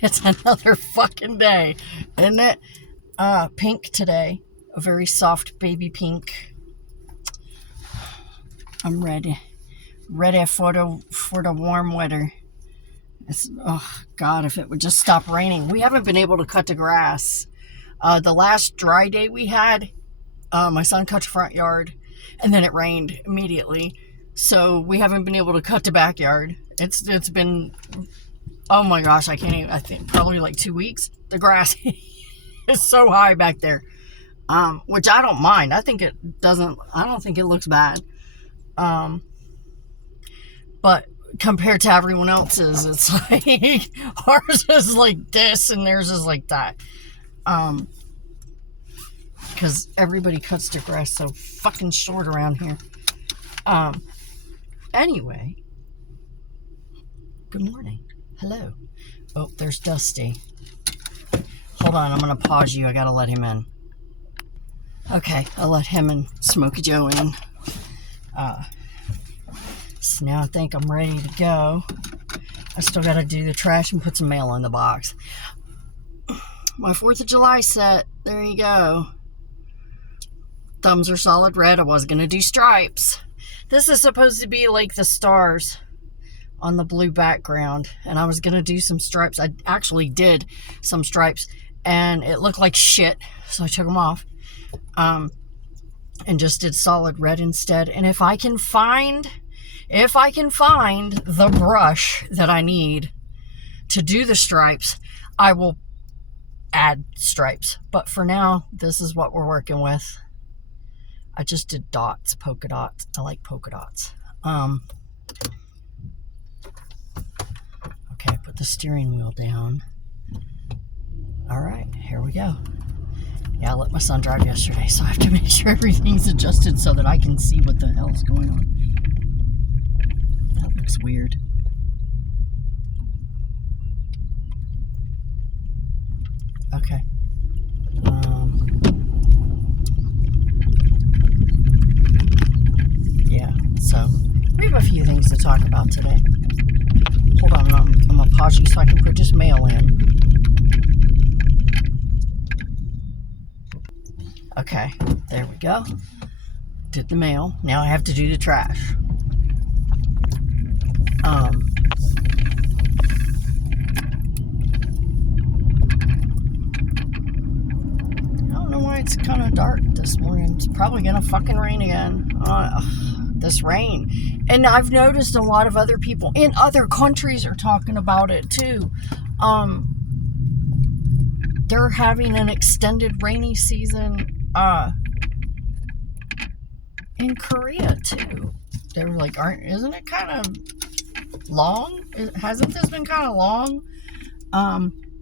It's another fucking day, isn't it? Pink today. A very soft baby pink. I'm ready. Ready for the warm weather. Oh, God, if it would just stop raining. We haven't been able to cut the grass. The last dry day we had, my son cut the front yard, and then it rained immediately. So we haven't been able to cut the backyard. It's been, oh my gosh, I can't even, I think probably like 2 weeks. The grass is so high back there, which I don't mind. I don't think it looks bad. But compared to everyone else's, it's like ours is like this and theirs is like that. Because everybody cuts their grass so fucking short around here. Anyway, good morning. Hello. Oh, there's Dusty. Hold on, I'm gonna pause you. I gotta let him in. Okay, I'll let him and Smokey Joe in. So now I think I'm ready to go. I still gotta do the trash and put some mail in the box. My 4th of July set. There you go. Thumbs are solid red. I was gonna do stripes. This is supposed to be like the stars on the blue background, and I was gonna do some stripes. I actually did some stripes, and it looked like shit, so I took them off, and just did solid red instead. And if I can find the brush that I need to do the stripes, I will add stripes. But for now, this is what we're working with. I just did dots, polka dots. I like polka dots. Okay, put the steering wheel down. All right, here we go. Yeah, I let my son drive yesterday, so I have to make sure everything's adjusted so that I can see what the hell is going on. That looks weird. Okay. Yeah, so we have a few things to talk about today. Hold on, I'm gonna pause you so I can put this mail in. Okay, there we go. Did the mail. Now I have to do the trash. I don't know why it's kind of dark this morning. It's probably gonna fucking rain again. This rain. And I've noticed a lot of other people in other countries are talking about it too. They're having an extended rainy season in Korea too. They were like, isn't it kind of long? Hasn't this been kind of long?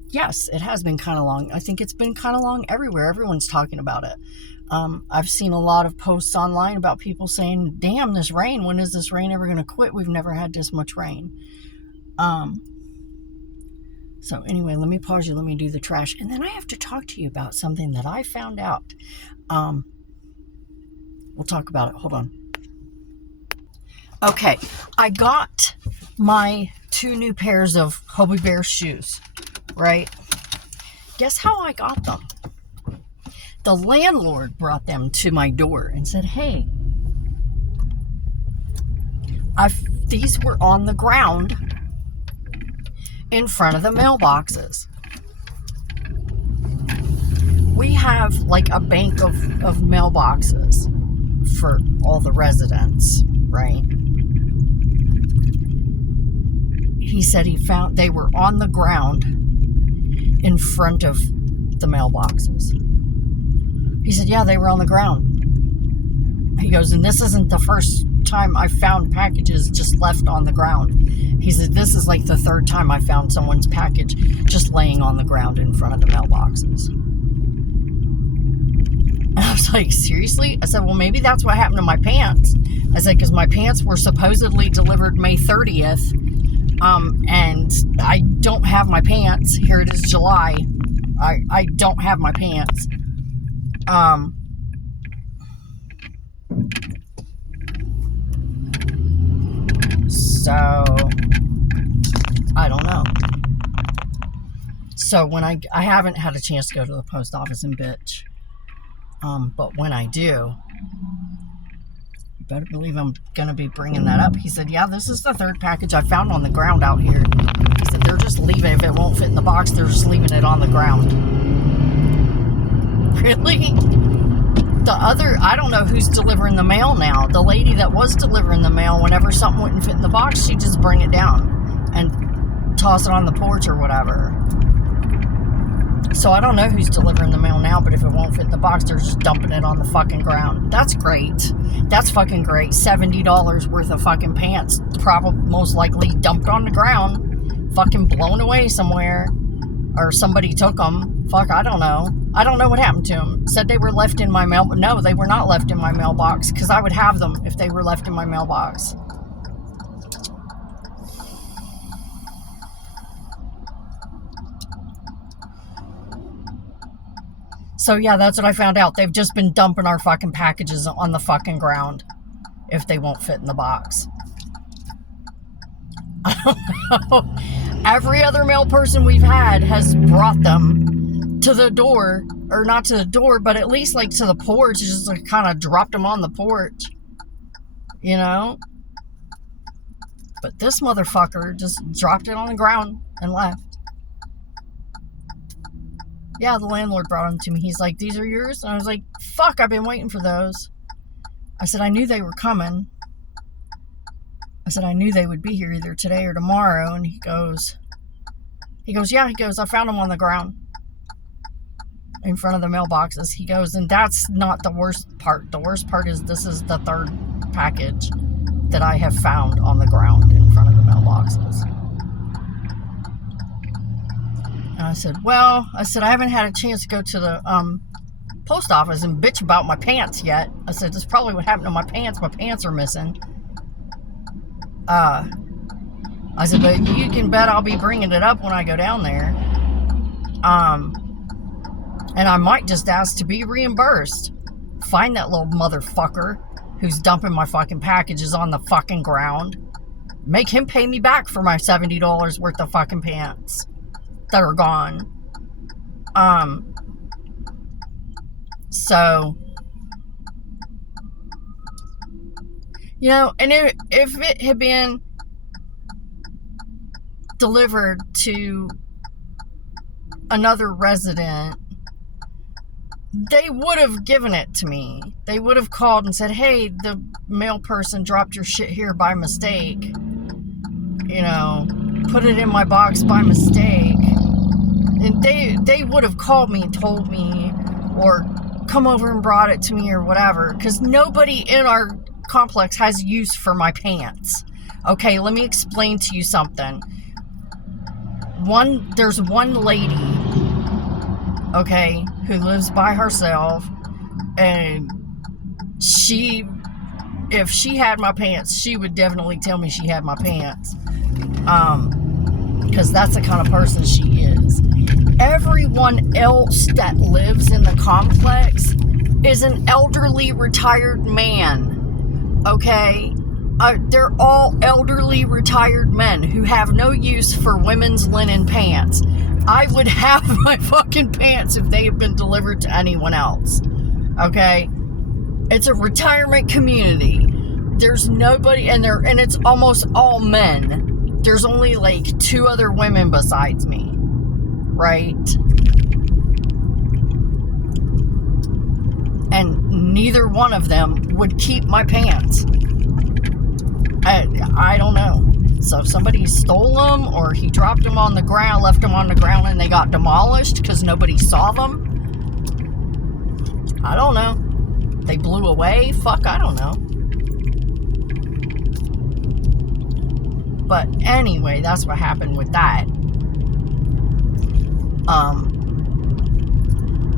Yes, it has been kind of long. I think it's been kind of long everywhere. Everyone's talking about it. I've seen a lot of posts online about people saying, damn, this rain, when is this rain ever going to quit? We've never had this much rain. So anyway, let me pause you. Let me do the trash. And then I have to talk to you about something that I found out. We'll talk about it. Hold on. Okay, I got my 2 new pairs of Hobie Bear shoes, right? Guess how I got them? The landlord brought them to my door and said, hey, these were on the ground in front of the mailboxes. We have like a bank of mailboxes for all the residents, right? He said they were on the ground in front of the mailboxes. He said, yeah, they were on the ground. He goes, and this isn't the first time I found packages just left on the ground. He said, this is like the 3rd time I found someone's package just laying on the ground in front of the mailboxes. And I was like, seriously? I said, well, maybe that's what happened to my pants. I said, because my pants were supposedly delivered May 30th, and I don't have my pants. Here it is July. I don't have my pants. So So when I haven't had a chance to go to the post office and bitch. But when I do, you better believe I'm going to be bringing that up. He said, yeah, this is the third package I found on the ground out here. He said, they're just leaving, if it won't fit in the box, they're just leaving it on the ground. Really? The other, I don't know who's delivering the mail now. The lady that was delivering the mail, whenever something wouldn't fit in the box, she'd just bring it down and toss it on the porch or whatever. So I don't know who's delivering the mail now, but if it won't fit in the box, they're just dumping it on the fucking ground. That's great. That's fucking great. $70 worth of fucking pants, probably most likely dumped on the ground, fucking blown away somewhere, or somebody took them. Fuck, I don't know. I don't know what happened to them. Said they were left in my mail, but no, they were not left in my mailbox, because I would have them if they were left in my mailbox. So yeah, that's what I found out. They've just been dumping our fucking packages on the fucking ground if they won't fit in the box. I don't know. Every other mail person we've had has brought them to the door, or not to the door, but at least like to the porch, just like kind of dropped them on the porch, you know? But this motherfucker just dropped it on the ground and left. Yeah, the landlord brought them to me. He's like, these are yours? And I was like, fuck, I've been waiting for those. I said, I knew they were coming. I said, I knew they would be here either today or tomorrow. And he goes, yeah, I found them on the ground in front of the mailboxes. He goes, and that's not the worst part. The worst part is this is the third package that I have found on the ground in front of the mailboxes. And I said, I haven't had a chance to go to the post office and bitch about my pants yet. I said, this is probably what happened to my pants. My pants are missing. I said, but you can bet I'll be bringing it up when I go down there. And I might just ask to be reimbursed. Find that little motherfucker who's dumping my fucking packages on the fucking ground. Make him pay me back for my $70 worth of fucking pants that are gone. So, you know, and if it had been delivered to another resident, they would have given it to me. They would have called and said, hey, the mail person dropped your shit here by mistake. You know, put it in my box by mistake. And they would have called me and told me, or come over and brought it to me or whatever, because nobody in our complex has use for my pants. Okay, let me explain to you something. There's one lady, okay, who lives by herself, and if she had my pants, she would definitely tell me she had my pants. Because that's the kind of person she is. Everyone else that lives in the complex is an elderly retired man. Okay? They're all elderly retired men who have no use for women's linen pants. I would have my fucking pants if they had been delivered to anyone else. Okay? It's a retirement community. There's nobody, and it's almost all men. There's only like 2 other women besides me, right? And neither one of them would keep my pants. I don't know. So if somebody stole them, or he dropped them on the ground, left them on the ground, and they got demolished because nobody saw them. I don't know. They blew away? Fuck, I don't know. But anyway, that's what happened with that.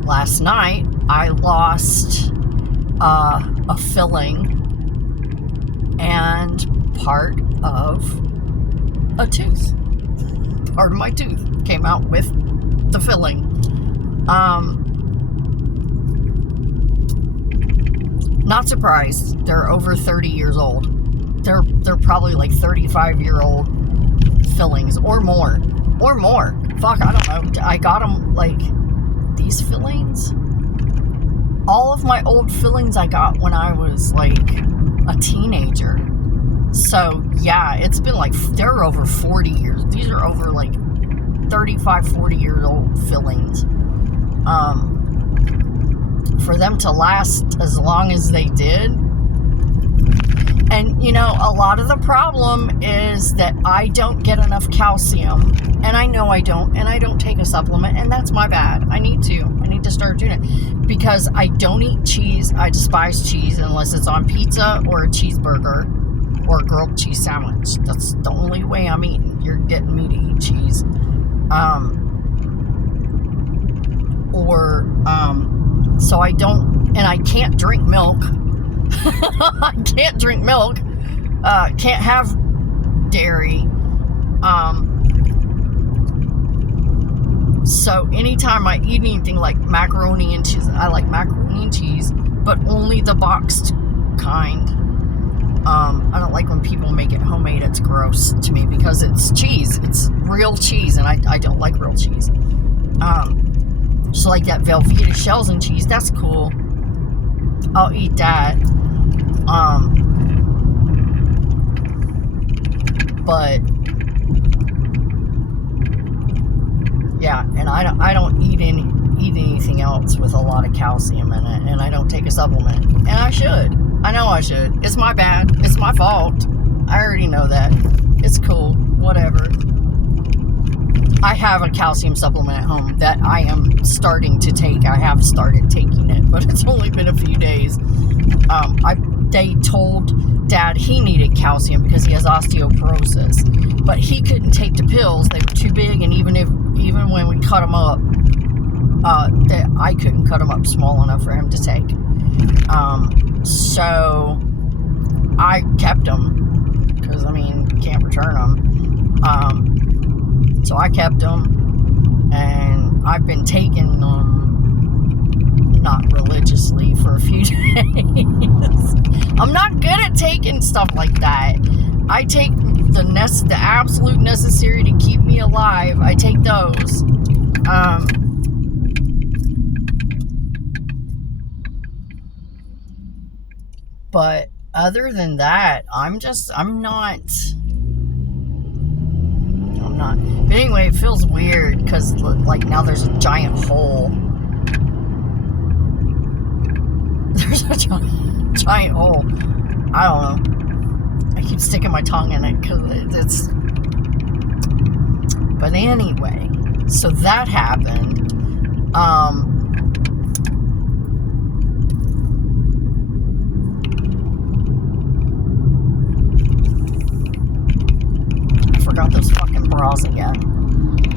Last night, I lost a filling and part of a tooth. Part of my tooth came out with the filling. Not surprised. They're over 30 years old. They're probably like 35-year-old fillings or more. Or more. Fuck, I don't know. I got them, like, these fillings. All of my old fillings I got when I was, like, a teenager. So, yeah, it's been, like, they're over 40 years. These are over, like, 35, 40 years old fillings. For them to last as long as they did. And, you know, a lot of the problem is that I don't get enough calcium. And I know I don't. And I don't take a supplement. And that's my bad. I need to start doing it. Because I don't eat cheese. I despise cheese unless it's on pizza or a cheeseburger or a grilled cheese sandwich. That's the only way I'm eating. You're getting me to eat cheese. So I don't, and I can't drink milk. I can't drink milk. Can't have dairy. So anytime I eat anything like macaroni and cheese, I like macaroni and cheese, but only the boxed kind. I don't like when people make it homemade. It's gross to me because it's cheese. It's real cheese, and I don't like real cheese. So like that Velveeta shells and cheese, that's cool. I'll eat that. But yeah, and I don't eat anything else with a lot of calcium in it, and I don't take a supplement, and I should. I know I should. It's my bad. It's my fault. I already know that. It's cool. Whatever. I have a calcium supplement at home that I am starting to take. I have started taking it, but it's only been a few days. They told Dad he needed calcium because he has osteoporosis, but he couldn't take the pills. They were too big, and even when we cut them up, that I couldn't cut them up small enough for him to take. So I kept them because, I mean, you can't return them. So I kept them, and I've been taking them not religiously for a few days. I'm not good at taking stuff like that. I take the absolute necessary to keep me alive. I take those. But other than that, I'm not. But anyway, it feels weird because, like, now there's a giant hole. There's a giant hole. I don't know. I keep sticking my tongue in it because it's. But anyway, so that happened. Got those fucking bras again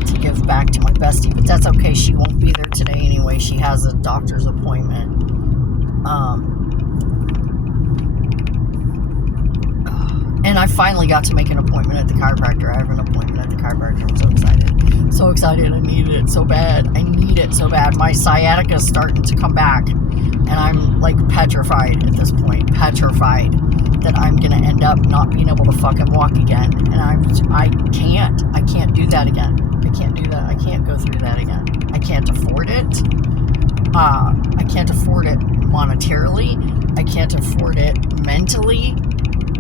to give back to my bestie, but that's okay. She won't be there today anyway. She has a doctor's appointment. And I finally got to make an appointment at the chiropractor. I have an appointment at the chiropractor. I'm so excited. So excited. I needed it so bad. I need it so bad. My sciatica is starting to come back, and I'm like petrified at this point. Petrified that I'm gonna end up not being able to fucking walk again, and I can't do that again. I can't do that. I can't go through that again. I can't afford it. I can't afford it monetarily. I can't afford it mentally.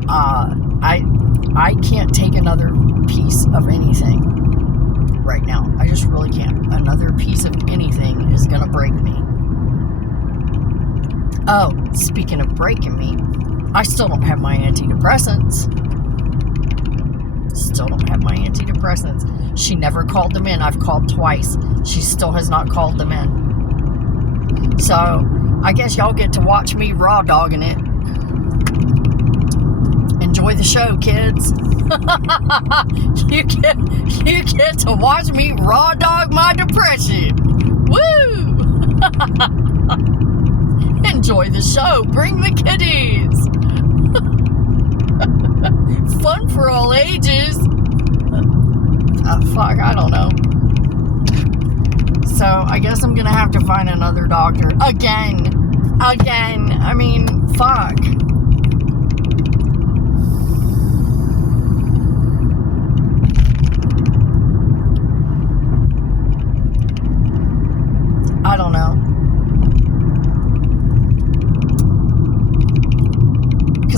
I can't take another piece of anything right now. I just really can't. Another piece of anything is gonna break me. Oh, speaking of breaking me, I still don't have my antidepressants. Still don't have my antidepressants. She never called them in. I've called twice. She still has not called them in. So, I guess y'all get to watch me raw-dogging it. Enjoy the show, kids. You get to watch me raw-dog my depression. Woo! Enjoy the show. Bring the kiddies. Fun for all ages. Fuck, I don't know. So, I guess I'm gonna have to find another doctor. Again. I mean, fuck.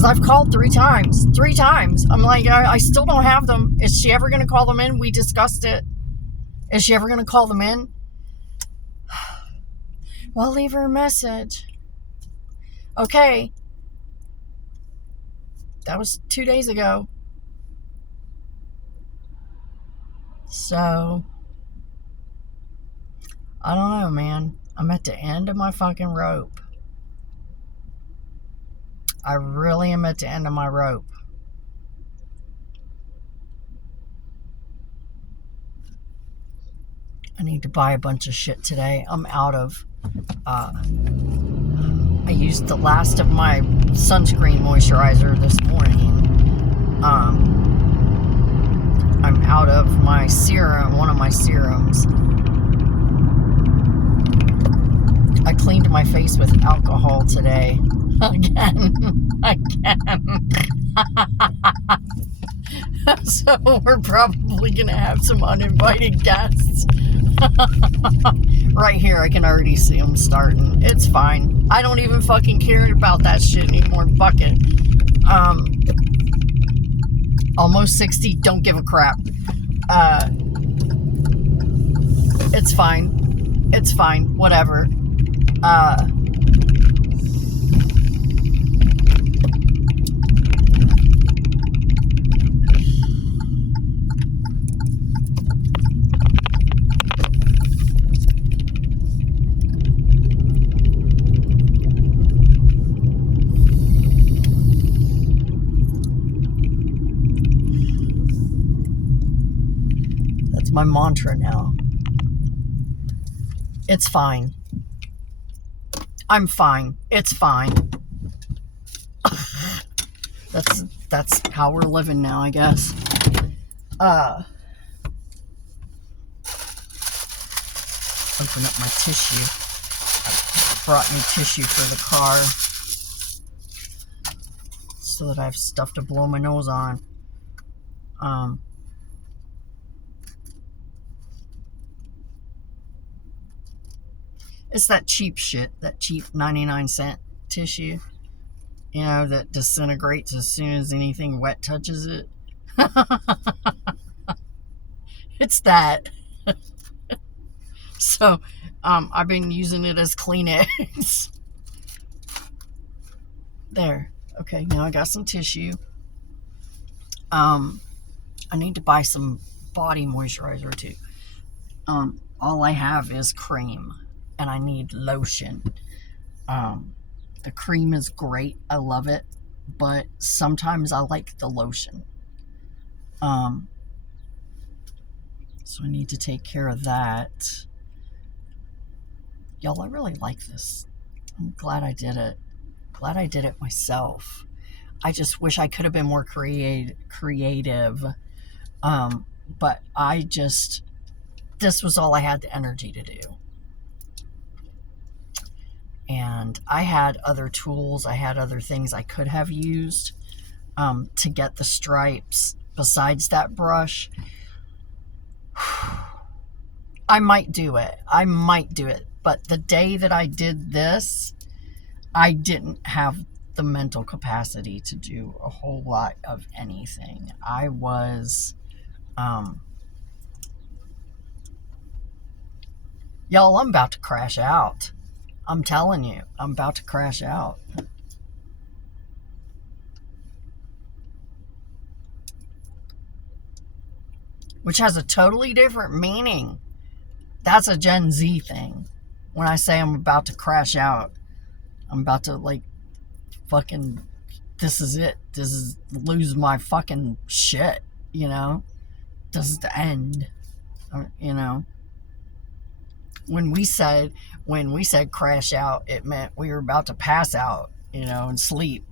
Because I've called 3 times. 3 times. I'm like, I still don't have them. Is she ever going to call them in? We discussed it. Is she ever going to call them in? Well, leave her a message. Okay. That was 2 days ago. So, I don't know, man. I'm at the end of my fucking rope. I really am at the end of my rope. I need to buy a bunch of shit today. I'm out of... I used the last of my sunscreen moisturizer this morning. I'm out of my serum, one of my serums. I cleaned my face with alcohol today. Again. So we're probably going to have some uninvited guests. Right here, I can already see them starting. It's fine. I don't even fucking care about that shit anymore. Fuck it. Almost 60, don't give a crap. It's fine. It's fine. Whatever. That's my mantra now. It's fine. I'm fine. It's fine. That's how we're living now, I guess. Open up my tissue. I brought me tissue for the car so that I have stuff to blow my nose on. It's that cheap shit, that cheap 99-cent tissue, you know, that disintegrates as soon as anything wet touches it. It's that. So, I've been using it as Kleenex. There. Okay, now I got some tissue. I need to buy some body moisturizer too. All I have is cream. And I need lotion. The cream is great. I love it. But sometimes I like the lotion. So I need to take care of that. Y'all, I really like this. I'm glad I did it. Glad I did it myself. I just wish I could have been more creative. But this was all I had the energy to do. And I had other tools, I had other things I could have used to get the stripes besides that brush. I might do it. But the day that I did this, I didn't have the mental capacity to do a whole lot of anything. I was... y'all, I'm about to crash out. I'm telling you, I'm about to crash out. Which has a totally different meaning. That's a Gen Z thing. When I say I'm about to crash out, I'm about to, like, fucking, this is it. This is lose my fucking shit, you know? This is the end, you know? When we said crash out, it meant we were about to pass out, you know, and sleep.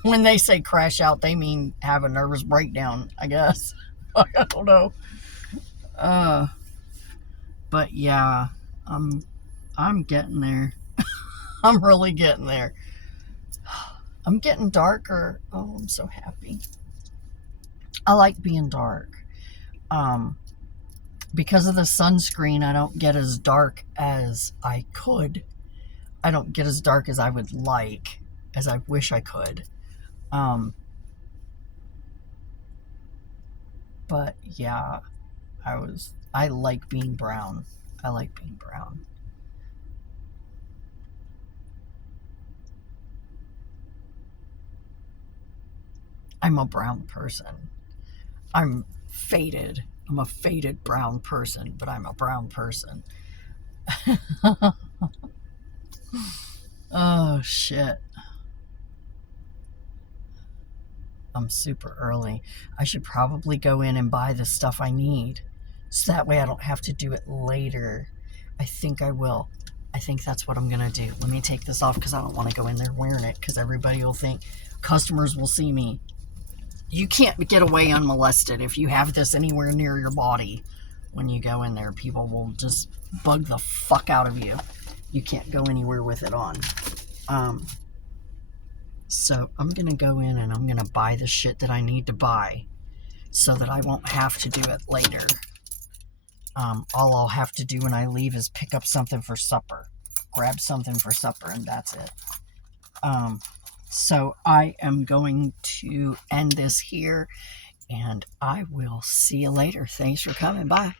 When they say crash out, they mean have a nervous breakdown, I guess. I don't know. But yeah, I'm getting there. I'm really getting there. I'm getting darker. Oh, I'm so happy. I like being dark. Because of the sunscreen, I don't get as dark as I could. I don't get as dark as I would like, as I wish I could. But yeah, I like being brown. I like being brown. I'm a brown person. I'm faded. I'm a faded brown person, but I'm a brown person. Oh, shit. I'm super early. I should probably go in and buy the stuff I need, so that way I don't have to do it later. I think I will. I think that's what I'm going to do. Let me take this off because I don't want to go in there wearing it because everybody will think, customers will see me. You can't get away unmolested if you have this anywhere near your body. When you go in there, people will just bug the fuck out of you. You can't go anywhere with it on. So I'm going to go in and I'm going to buy the shit that I need to buy so that I won't have to do it later. All I'll have to do when I leave is pick up something for supper. Grab something for supper, and that's it. So I am going to end this here, and I will see you later. Thanks for coming. Bye.